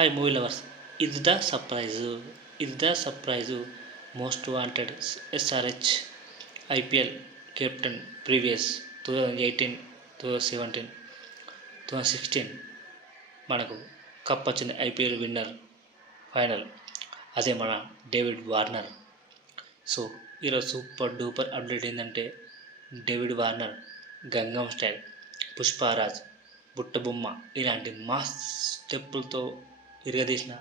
Hi movie lovers ఇది the surprise ఇది the surprise most wanted SRH IPL captain previous two thousand eighteen two thousand seventeen two thousand sixteen మనకు cup వచ్చిన IPL winner final అదే మన David Warner so ఈరోజు super duper update ఏంటంటే David Warner Gangnam style Pushparaj Buttabomma ఇలాంటి mass స్టెప్పులతో ఇరగదీసిన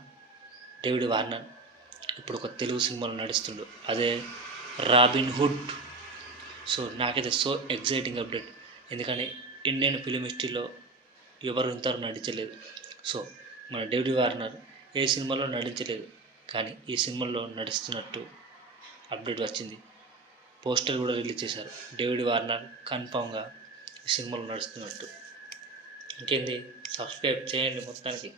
David Warner ఇప్పుడు ఒక తెలుగు సినిమాలో నడుస్తుండు. అదే రాబిన్ హుడ్. సో నాకైతే సో ఎగ్జైటింగ్ అప్డేట్. ఎందుకంటే ఇండియన్ ఫిలిం హిస్టరీలో ఎవరు ఇంతవరకు నటించలేదు. సో మన డేవిడ్ వార్నర్ ఏ సినిమాలో నటించలేదు. కానీ ఈ సినిమాలో నడుస్తున్నట్టు అప్డేట్ వచ్చింది. పోస్టర్ కూడా రిలీజ్ చేశారు. డేవిడ్ వార్నర్ కన్ఫామ్గా ఈ సినిమాలో నడుస్తున్నట్టు. ఇంకేంది? సబ్స్క్రైబ్ చేయండి మొత్తానికి.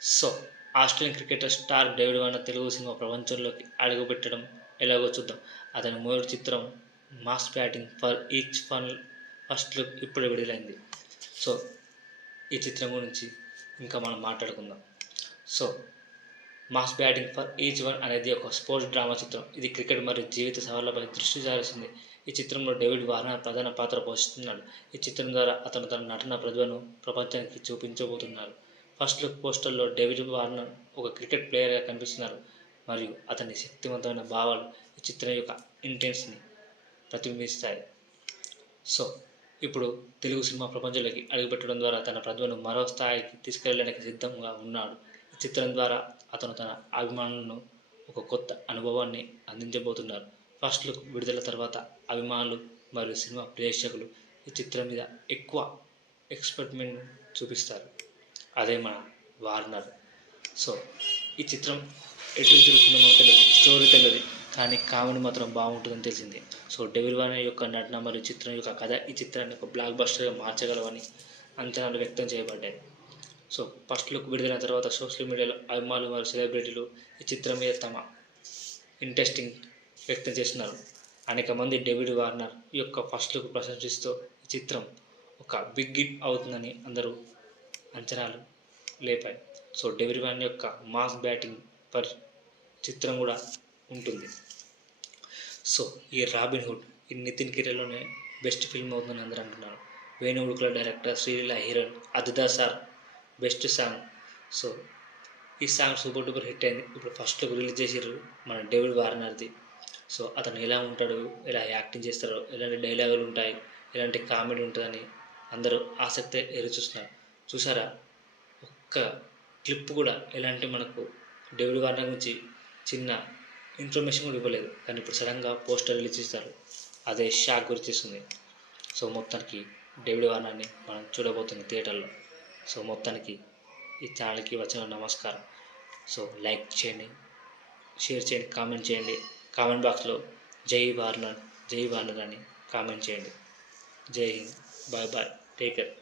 So Australian cricketer star David Warner Telugu cinema ప్రపంచంలోకి అడుగుపెట్టడం ఎలాగో చూద్దాం. అతని మూడు చిత్రం mass batting for each fun first look ఇప్పుడు విడుదలైంది. సో ఈ చిత్రం గురించి ఇంకా మనం మాట్లాడుకుందాం. So mass batting for each one అనేది ఒక స్పోర్ట్స్ డ్రామా చిత్రం. ఇది క్రికెట్ మరియు జీవిత సవాళ్ళపై దృష్టి సారిస్తుంది. ఈ చిత్రంలో డేవిడ్ వార్నర్ ప్రధాన పాత్ర పోషిస్తున్నాడు. ఈ చిత్రం ద్వారా అతను తన నటన ప్రతిభను ప్రపంచానికి చూపించబోతున్నారు ఫస్ట్ లుక్ పోస్టర్లో డేవిడ్ వార్నర్ ఒక క్రికెట్ ప్లేయర్గా కనిపిస్తున్నారు. మరియు అతని శక్తివంతమైన భావాలు ఈ చిత్రం యొక్క ఇంటెన్స్ని ప్రతిబింబిస్తాయి. సో ఇప్పుడు తెలుగు సినిమా ప్రపంచంలోకి అడుగుపెట్టడం ద్వారా తన ప్రతిభను మరో స్థాయికి తీసుకెళ్ళడానికి సిద్ధంగా ఉన్నాడు. ఈ చిత్రం ద్వారా అతను తన అభిమానులను ఒక కొత్త అనుభవాన్ని అందించబోతున్నారు. ఫస్ట్ లుక్ విడుదల తర్వాత అభిమానులు మరియు సినిమా ప్రేక్షకులు ఈ చిత్రం మీద ఎక్కువ ఎక్స్పెక్ట్మెంట్ చూపిస్తారు. అదే మన వార్నర్. సో ఈ చిత్రం ఎటు తిరుగుతుందో మనకు తెలియదు. స్టోరీ తెలియదు. కానీ కామెడీ మాత్రం బాగుంటుందని తెలిసింది. సో డెవిల్ వార్నర్ యొక్క నటన మరియు చిత్రం యొక్క కథ ఈ చిత్రాన్ని ఒక బ్లాక్ బస్టర్గా మార్చగలవని అంచనాలు వ్యక్తం చేయబడ్డాయి. సో ఫస్ట్ లుక్ విడుదలైన తర్వాత సోషల్ మీడియాలో అభిమానులు మరియు సెలబ్రిటీలు ఈ చిత్రం మీద తమ ఇంట్రెస్టింగ్ వ్యక్తం చేస్తున్నారు. అనేక మంది డేవిడ్ వార్నర్ ఈ యొక్క ఫస్ట్ లుక్ ప్రశంసిస్తూ ఈ చిత్రం ఒక బిగ్ హిట్ అవుతుందని అందరూ అంచనాలు లేపాయి. సో డెవిరివాన్ యొక్క మాస్ బ్యాటింగ్ పర్ చిత్రం కూడా ఉంటుంది. సో ఈ రాబిన్ హుడ్ ఈ నితిన్ కిరెలోనే బెస్ట్ ఫిల్మ్ అవుతుందని అందరూ అంటున్నారు. వేణుగుడుకుల డైరెక్టర్ శ్రీలీల హీరోయిన్ అదిదా సార్ బెస్ట్ సాంగ్. సో ఈ సాంగ్ సూపర్ డూపర్ హిట్ అయింది. ఇప్పుడు ఫస్ట్ రిలీజ్ చేసారు మన డేవిడ్ వార్నర్ది. సో అతను ఎలా ఉంటాడు ఎలా యాక్టింగ్ చేస్తారో ఎలాంటి డైలాగులు ఉంటాయి ఎలాంటి కామెడీ ఉంటుందని అందరూ ఆసక్తి ఎదురు చూస్తున్నారు. చూసారా? ఒక్క క్లిప్ కూడా ఎలాంటి మనకు డేవిడ్ వార్నర్ గురించి చిన్న ఇన్ఫర్మేషన్ కూడా ఇవ్వలేదు. కానీ ఇప్పుడు సడన్గా పోస్టర్ రిలీజ్ చేస్తారు అదే షాక్ గురిచేస్తుంది సో మొత్తానికి డేవిడ్ వార్నర్ని మనం చూడబోతుంది థియేటర్లో. సో మొత్తానికి ఈ ఛానల్కి వచ్చిన నమస్కారం. సో లైక్ చేయండి షేర్ చేయండి కామెంట్ చేయండి. కామెంట్ బాక్స్లో జై వార్నర్ జై వార్నర్ అని కామెంట్ చేయండి. జై Hind bye bye take care.